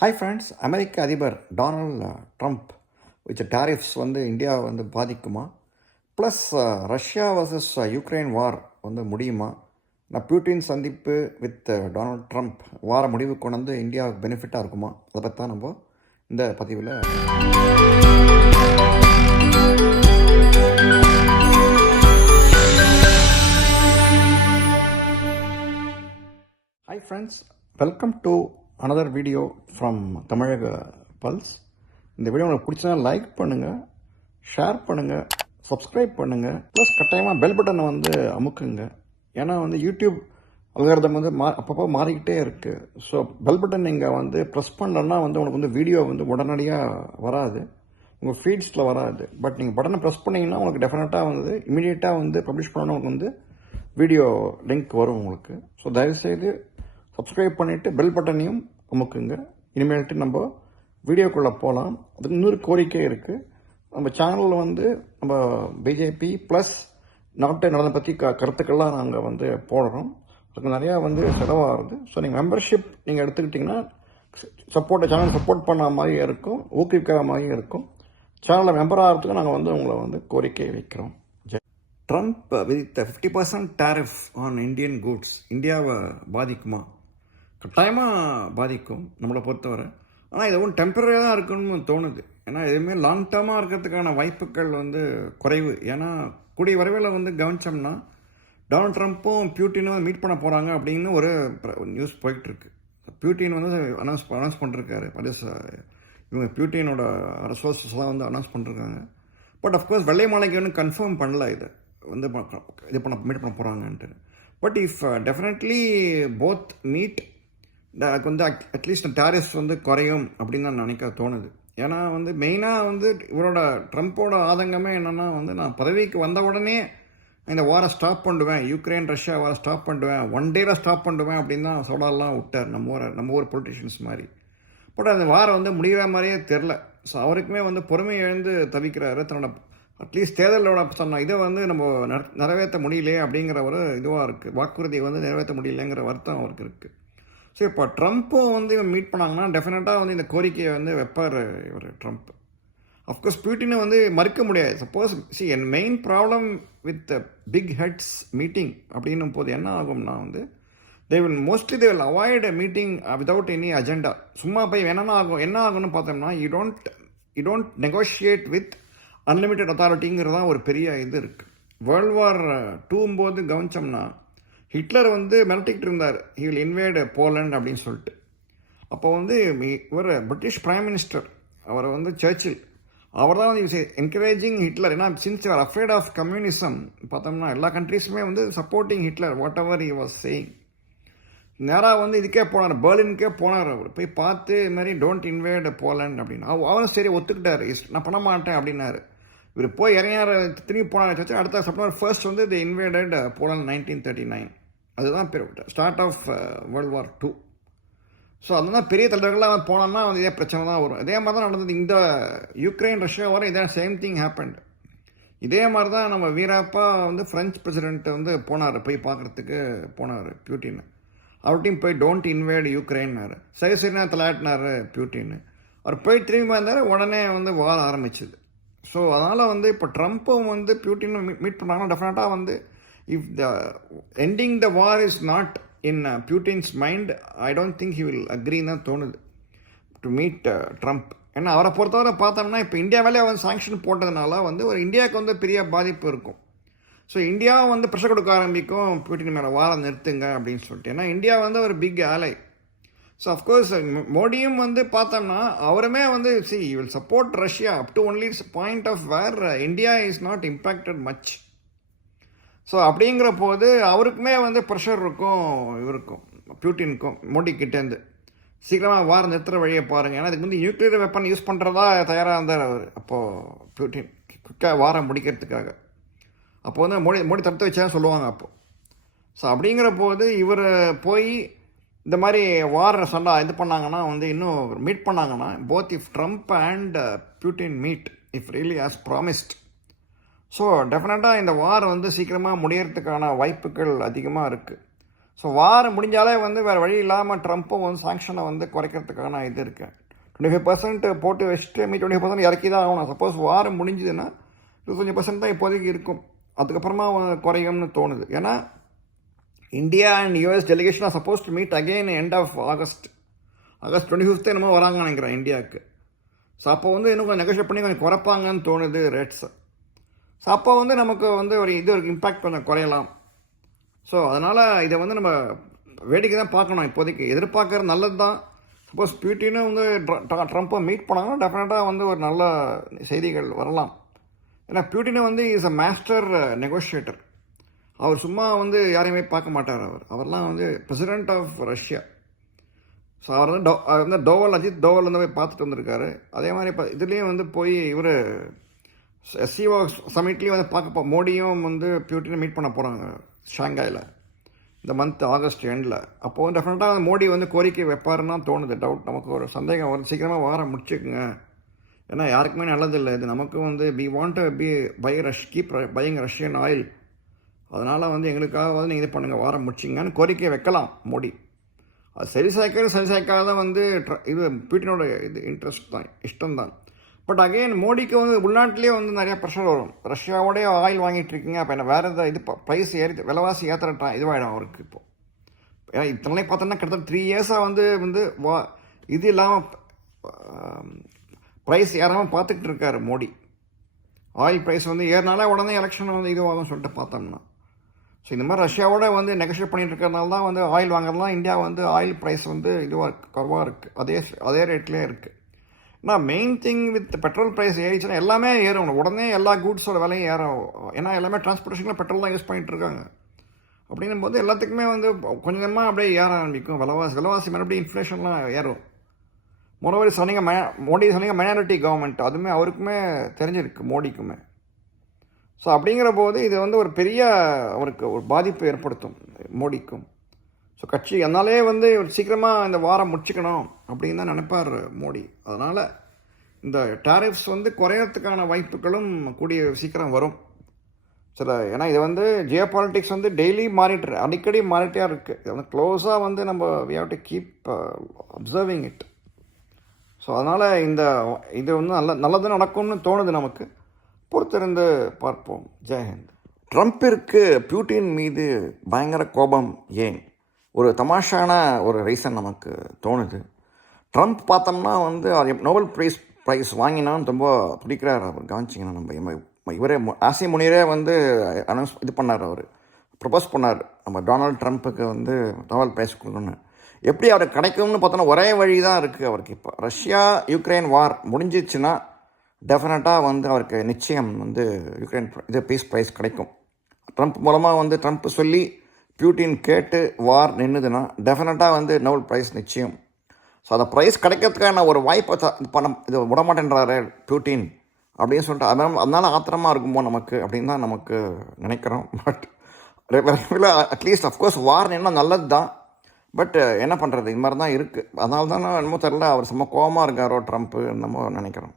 Hi friends அமெரிக்க அதிபர் Donald Trump வச்ச tariffs வந்து இந்தியாவை வந்து பாதிக்குமா? Plus Russia versus Ukraine war வந்து முடியுமா? நான் பியூட்டின் சந்திப்பு வித் டொனால்ட் ட்ரம்ப் வார முடிவு கொண்டு வந்து இந்தியாவுக்கு பெனிஃபிட்டாக இருக்குமா? அதை பற்றி தான் நம்ம இந்த பதிவில் hi friends welcome to another video from Tamizhaga pulse இந்த வீடியோ உங்களுக்கு பிடிச்சா லைக் பண்ணுங்கள் ஷேர் பண்ணுங்கள் சப்ஸ்கிரைப் பண்ணுங்கள் ப்ளஸ் கட்டாயமாக பெல் பட்டனை வந்து அமுக்குங்க. ஏன்னா வந்து யூடியூப் அல்காரதம் வந்து மா அப்பப்போ மாறிக்கிட்டே இருக்குது ஸோ பெல் பட்டன் நீங்கள் வந்து ப்ரெஸ் பண்ணலன்னா வந்து உங்களுக்கு வந்து வீடியோ வந்து உடனடியாக வராது. உங்கள் ஃபீட்ஸில் வராது. பட் நீங்கள் பட்டனை ப்ரெஸ் பண்ணிங்கன்னா உங்களுக்கு டெஃபினட்டாக வந்து இமீடியட்டாக வந்து பப்ளிஷ் பண்ணணும் உங்களுக்கு வந்து வீடியோ லிங்க் வரும் உங்களுக்கு. ஸோ தயவுசெய்து சப்ஸ்கிரைப் பண்ணிவிட்டு பெல் பட்டனையும் அமுக்குங்க. இனிமேல்ட்டு நம்ம வீடியோக்குள்ளே போகலாம் அதுக்கு இன்னொரு கோரிக்கை இருக்குது நம்ம சேனலில் வந்து நம்ம பிஜேபி ப்ளஸ் நாட்டை நலனை பற்றி க கருத்துக்கள்லாம் நாங்கள் வந்து போடுறோம். அதுக்கு நிறையா வந்து செலவாகுது. ஸோ நீங்கள் மெம்பர்ஷிப் நீங்கள் எடுத்துக்கிட்டிங்கன்னா சப்போர்ட்டை சேனல் சப்போர்ட் பண்ண மாதிரி இருக்கும். ஊக்குவிக்கிற மாதிரி இருக்கும். சேனலில் மெம்பர் ஆகிறதுக்கு நாங்கள் வந்து உங்களை வந்து கோரிக்கை வைக்கிறோம். ட்ரம்ப் விதித்த fifty percent tariff on Indian goods இந்தியாவை பாதிக்குமா? கட்டாயமாக பாதிக்கும் நம்மளை பொறுத்தவரை. ஆனால் இது ஒன்றும் டெம்பரரியாக தான் இருக்குன்னு தோணுது. ஏன்னா எதுவுமே லாங் டேர்மாக இருக்கிறதுக்கான வாய்ப்புகள் வந்து குறைவு. ஏன்னா கூடிய விரைவில் வந்து கவனிச்சோம்னா டொனால்ட் ட்ரம்ப்பும் பியூட்டினும் மீட் பண்ண போகிறாங்க அப்படின்னு ஒரு நியூஸ் போயிட்டுருக்கு. பியூட்டின் வந்து அனௌன்ஸ் அனௌன்ஸ் பண்ணிருக்காரு. பரிச இவங்க பியூட்டினோட ரிசோர்ஸஸ்லாம் வந்து அனௌன்ஸ் பண்ணிருக்காங்க. பட் அஃப்கோர்ஸ் வெள்ளை மாலைக்கு ஒன்றும் கன்ஃபார்ம் பண்ணல இது. வந்து இது பண்ண மீட் பண்ண போகிறாங்கன்ட்டு but if definitely both meet எனக்கு வந்து அட்லீஸ்ட் டாரிஃப்ஸ் வந்து குறையும் அப்படின்னு நான் நினைக்க தோணுது. ஏன்னா வந்து மெயினாக வந்து இவரோட ட்ரம்ப்போட ஆதங்கமே என்னென்னா வந்து நான் பதவிக்கு வந்த உடனே இந்த வாரை ஸ்டாப் பண்ணுவேன் யூக்ரைன் ரஷ்யா வாரை ஸ்டாப் பண்ணுவேன் ஒன் டேல ஸ்டாப் பண்ணுவேன் அப்படின்னு தான் சோடாலாம் விட்டார் நம்ம ஊர் நம்ம ஊர் பொலிட்டிஷியன்ஸ் மாதிரி. பட் அந்த வாரம் வந்து முடிகிற மாதிரியே தெரில ஸோ அவருக்குமே வந்து பொறுமை எழுந்து தவிக்கிறாரு. தன்னோட அட்லீஸ்ட் தேர்தலோட சொன்ன இதை வந்து நம்ம நிறைவேற்ற முடியலையே அப்படிங்கிற ஒரு இதுவாக இருக்குது வாக்குறுதியை வந்து நிறைவேற்ற முடியலைங்கிற வருத்தம் அவருக்கு இருக்குது ஸோ இப்போ ட்ரம்ப்பும் வந்து இவன் மீட் பண்ணாங்கன்னா டெஃபினட்டாக வந்து இந்த கோரிக்கையை வந்து வைப்பார் இவர் ட்ரம்ப் அஃப்கோர்ஸ் பியூட்டினை வந்து மறுக்க முடியாது. Suppose C N main problem with big heads meeting அப்படின்னும் போது என்ன ஆகும்னா வந்து they will mostly they will avoid meeting without any agenda சும்மா போய் என்னென்ன ஆகும் என்ன ஆகும்னு பார்த்தோம்னா you don't you don't negotiate with unlimited அத்தாரிட்டிங்கிறது தான் ஒரு பெரிய இது இருக்குது வேர்ல்டு வார் டூம்போது கவனிச்சோம்னா ஹிட்லர் வந்து மிரட்டிக்கிட்டு இருந்தார். ஹி வில் இன்வேட் போலண்ட் அப்படின்னு சொல்லிட்டு. அப்போ வந்து இவர் பிரிட்டிஷ் பிரைம் மினிஸ்டர் அவர் வந்து சர்ச்சில் அவர் தான் வந்து என்கரேஜிங் ஹிட்லர் ஏன்னா since you're afraid of communism பார்த்தோம்னா எல்லா கண்ட்ரீஸுமே வந்து supporting Hitler whatever he was saying நேராக வந்து இதுக்கே போனார் பெர்லினுக்கே போனார் அவர். போய் பார்த்து இதுமாரி மாதிரி டோன்ட் இன்வேட் போலண்ட் அப்படின்னு. அவரும் சரி ஒத்துக்கிட்டார். "இஸ்- நான் பண்ண மாட்டேன் அப்படின்னாரு. இவர் போய் இறங்கியார் திரும்பி போனார். அடுத்த செப்டம்பர் ஃபர்ஸ்ட் வந்து they invaded Poland nineteen thirty nine அதுதான் start of world war two so அதெல்லாம் பெரிய தலைவர்கள்லாம் போனோம்னா வந்து இதே பிரச்சனை தான் வரும். இதே மாதிரி தான் நடந்தது. இந்த யுக்ரைன் ரஷ்யா வர இதே சேம் திங் ஹேப்பன்ட் இதே மாதிரி தான் நம்ம வீராப்பா வந்து ஃப்ரெஞ்ச் பிரசிடென்ட் வந்து போனார். போய் பார்க்குறதுக்கு போனார் பியூட்டின் அவர்கிட்டையும் போய் டோன்ட் இன்வேட் யூக்ரைன்னாரு சரி சரினா தலையாட்டினார் பியூட்டின் அவர் போய் திரும்பி வந்தார். உடனே வந்து வார ஆரம்பிச்சுது. ஸோ அதனால் வந்து இப்போ ட்ரம்ப்பும் வந்து பியூட்டினும் மீட் பண்ணாங்கன்னா டெஃபினட்டாக வந்து if the ending the war is not in Putin's mind I don't think he will அக்ரின்னு தான் தோணுது. டு மீட் ட்ரம்ப் ஏன்னா அவரை பொறுத்தவரை பார்த்தோம்னா இப்போ இந்தியா மேலே வந்து சாங்ஷன் போட்டதுனால வந்து ஒரு இந்தியாவுக்கு வந்து பெரிய பாதிப்பு இருக்கும். ஸோ இந்தியா வந்து ப்ரெஷர் கொடுக்க ஆரம்பிக்கும். புட்டின் மேலே வாரம் நிறுத்துங்க அப்படின்னு சொல்லிட்டு. ஏன்னா இந்தியா வந்து ஒரு பிக் ஆலை ஸோ அஃப்கோர்ஸ் மோடியும் வந்து பார்த்தோம்னா அவருமே வந்து she will support Russia up to only point of where India is not impacted much so அப்படிங்கிற போது அவருக்குமே வந்து ப்ரெஷர் இருக்கும் இவருக்கும் பியூட்டினுக்கும் மோடி கிட்டேருந்து சீக்கிரமாக வார நிறுத்துற வழியை பாருங்கள் ஏன்னா அதுக்கு வந்து நியூக்ளியர் வெப்பன் யூஸ் பண்ணுறதா தயாராக இருந்தார் அவர். அப்போது பியூட்டின் குயிக்காக வாரம் முடிக்கிறதுக்காக. அப்போ வந்து மோடி மோடி தடுத்து வச்சா சொல்லுவாங்க அப்போது ஸோ அப்படிங்கிற போது இவர் போய் இந்த மாதிரி வார சண்டா இது பண்ணாங்கன்னா வந்து இன்னும் மீட் பண்ணாங்கன்னா both if Trump and Putin meet if really as promised so டெஃபினட்டாக இந்த வார் வந்து சீக்கிரமாக முடியறதுக்கான வாய்ப்புகள் அதிகமாக இருக்குது ஸோ வார் முடிஞ்சாலே வந்து வேறு வழி இல்லாமல் ட்ரம்ப்பும் வந்து சாங்ஷனை வந்து குறைக்கிறதுக்கான இது இருக்குது டுவெண்ட்டி ஃபைவ் பர்சன்ட் போட்டு வச்சுட்டு மீ டுவெண்ட்டி பர்சன்ட் இறக்கி தான் ஆகணும். சப்போஸ் வாரம் முடிஞ்சுதுன்னா இருபத்தஞ்சி பர்சன்ட் தான் இப்போதைக்கு இருக்கும். அதுக்கப்புறமா குறையும்னு தோணுது. ஏன்னா India and US delegation are supposed to meet again end of August August twenty fifth என்னமோ வராங்க நினைக்கிறேன் இந்தியாவுக்கு ஸோ அப்போ வந்து இன்னும் கொஞ்சம் நெகோஷியேட் பண்ணி கொஞ்சம் குறைப்பாங்கன்னு தோணுது ரேட்ஸை ஸோ அப்போ வந்து நமக்கு வந்து ஒரு இது ஒரு இம்பேக்ட் கொஞ்சம் குறையலாம். ஸோ அதனால் இதை வந்து நம்ம வேடிக்கை தான் பார்க்கணும் இப்போதைக்கு. எதிர்பார்க்கறது நல்லது தான் சப்போஸ் பியூட்டின்னு வந்து ட்ரம்ப்பை மீட் பண்ணாங்கன்னா டெஃபினட்டாக வந்து ஒரு நல்ல செய்திகள் வரலாம். ஏன்னா பியூட்டின் வந்து இஸ் அ மாஸ்டர் நெகோஷியேட்டர் அவர் சும்மா வந்து யாரையுமே பார்க்க மாட்டார் அவர். அவர்லாம் வந்து பிரசிடென்ட் ஆஃப் ரஷ்யா ஸோ அவர் வந்து டோ- அவர் வந்து டோவல் அஜித் டோவல் வந்து போய் பார்த்துட்டு வந்திருக்காரு. அதே மாதிரி இப்போ இதுலேயும் வந்து போய் இவர் சிஓ சமிட்லேயும் வந்து பார்க்க போ மோடியும் வந்து பியூட்டினும் மீட் பண்ண போகிறாங்க ஷாங்காயில் இந்த மந்த் ஆகஸ்ட் எண்டில் அப்போது வந்து டெஃபினட்டாக வந்து மோடி வந்து கோரிக்கை வைப்பாருன்னா தோணுது. டவுட் நமக்கு ஒரு சந்தேகம் வரும். சீக்கிரமாக வாரம் முடிச்சுக்குங்க. ஏன்னா யாருக்குமே நல்லதில்லை. இது நமக்கு வந்து be want be buy rush keep buying Russian oil அதனால் வந்து எங்களுக்காக வந்து நீங்கள் இது பண்ணுங்கள் வாரம் முடிச்சிங்கன்னு கோரிக்கை வைக்கலாம் மோடி. அது சரி சாய்க்கிறது சரி சாய்க்காத வந்து ட்ர- இது பீட்டினோட இது இன்ட்ரெஸ்ட் தான் இஷ்டம் தான் பட் அகைன் மோடிக்கு வந்து உள்நாட்டிலே வந்து நிறைய ப்ரெஷர் வரும். ரஷ்யாவோடய ஆயில் வாங்கிட்டு இருக்கீங்க அப்போ என்ன வேறு எதாவது இது ப்ரைஸ் ஏறி விலைவாசி ஏற்றுறட்டா இதுவாகிடும் அவருக்கு இப்போ. ஏன்னா இத்தனை பார்த்தோன்னா கிட்டத்தட்ட த்ரீ இயர்ஸாக வந்து வந்து வா இது இல்லாமல் ப்ரைஸ் ஏறாமல் பார்த்துக்கிட்டு இருக்காரு மோடி. ஆயில் ப்ரைஸ் வந்து ஏறினாலே உடனே எலெக்ஷன் வந்து இதுவாகும் சொல்லிட்டு பார்த்தோம்னா. ஸோ இந்த மாதிரி ரஷ்யாவோட வந்து நெகோஷியேட் பண்ணிட்டு இருக்கிறதுனால தான் வந்து ஆயில் வாங்குறதுலாம் இந்தியா வந்து ஆயில் ப்ரைஸ் வந்து இதுவாக இருக்குது குறவாக இருக்குது அதே அதே ரேட்லேயே இருக்குது ஆனால் main thing with petrol price ஏறிச்சுன்னா எல்லாமே ஏறும் உடனே எல்லா கூட்ஸோட விலையும் ஏறும் ஏன்னா எல்லாமே டிரான்ஸ்போர்ட்டேஷனில் பெட்ரோல் தான் யூஸ் பண்ணிகிட்டு இருக்காங்க அப்படின்னும் போது எல்லாத்துக்குமே வந்து கொஞ்சம் கொஞ்சமாக அப்படியே ஏற ஆரம்பிக்கும். விலவாசி விலைவாசி மறுபடியும் இன்ஃப்ளேஷன்லாம் ஏறும். மொரவரி சொன்னீங்க மே மோடி சொன்னீங்க மைனாரிட்டி கவர்மெண்ட் அதுவுமே அவருக்குமே தெரிஞ்சிருக்கு மோடிக்குமே. ஸோ அப்படிங்கிற போது இது வந்து ஒரு பெரிய அவருக்கு ஒரு பாதிப்பு ஏற்படுத்தும் மோடிக்கும். ஸோ கட்சி அதனாலே வந்து இவர் சீக்கிரமாக இந்த வாரம் முடிச்சுக்கணும் அப்படின்னு தான் நினைப்பார் மோடி. அதனால் இந்த டாரிஃப்ஸ் வந்து குறையறதுக்கான வாய்ப்புகளும் கூடிய சீக்கிரம் வரும். சில ஏன்னா இது வந்து ஜியோ பாலிட்டிக்ஸ் வந்து டெய்லி மானிட்டர் அடிக்கடி மானிட்டராக இருக்குது இது வந்து க்ளோஸாக வந்து நம்ம we have to keep observing it so அதனால் இந்த இது வந்து நல்ல நல்லது நடக்கும்னு தோணுது நமக்கு. பொறுத்திருந்து பார்ப்போம். ஜெயஹிந்த் ட்ரம்ப்பிற்கு பியூட்டின் மீது பயங்கர கோபம் ஏன்? ஒரு தமாஷான ஒரு ரீசன் நமக்கு தோணுது. ட்ரம்ப் பார்த்தோம்னா வந்து அவர் நோபல் ப்ரைஸ் ப்ரைஸ் வாங்கினான்னு ரொம்ப துடிக்கிறார் அவர் கவனிச்சிங்கன்னா நம்ம இவரே ஆசிய ஆசி வந்து அனௌன்ஸ் இது பண்ணார் அவர். ப்ரப்போஸ் பண்ணார். நம்ம டொனால்ட் ட்ரம்ப்புக்கு வந்து நோபல் ப்ரைஸ் கொடுக்கணும்னு எப்படி அவர் கிடைக்கும்னு பார்த்தோன்னா ஒரே வழி தான் இருக்குது அவருக்கு இப்போ. ரஷ்யா யுக்ரைன் வார் முடிஞ்சிச்சுன்னா டெஃபினட்டாக வந்து அவருக்கு நிச்சயம் வந்து யுக்ரைன் இது பீஸ் ப்ரைஸ் கிடைக்கும். ட்ரம்ப் மூலமாக வந்து ட்ரம்ப் சொல்லி பியூட்டின் கேட்டு வார் நின்றுதுன்னா டெஃபினட்டாக வந்து நோபல் ப்ரைஸ் நிச்சயம். ஸோ அந்த ப்ரைஸ் கிடைக்கிறதுக்கான ஒரு வாய்ப்பை த- இது பண்ண இது விட பியூட்டின் அப்படின்னு சொல்லிட்டு அதனால் அதனால் ஆத்திரமாக இருக்குமோ நமக்கு அப்படின்னு தான் நமக்கு நினைக்கிறோம். பட் அட்லீஸ்ட் அஃப்கோர்ஸ் வார் நின்னா நல்லது தான் பட் என்ன பண்ணுறது இது மாதிரி தான் இருக்குது அதனால தான் என்னமோ தெரில அவர் சும்மா கோபமாக இருக்காரோ ட்ரம்ப்பு என்னமோ நினைக்கிறோம்.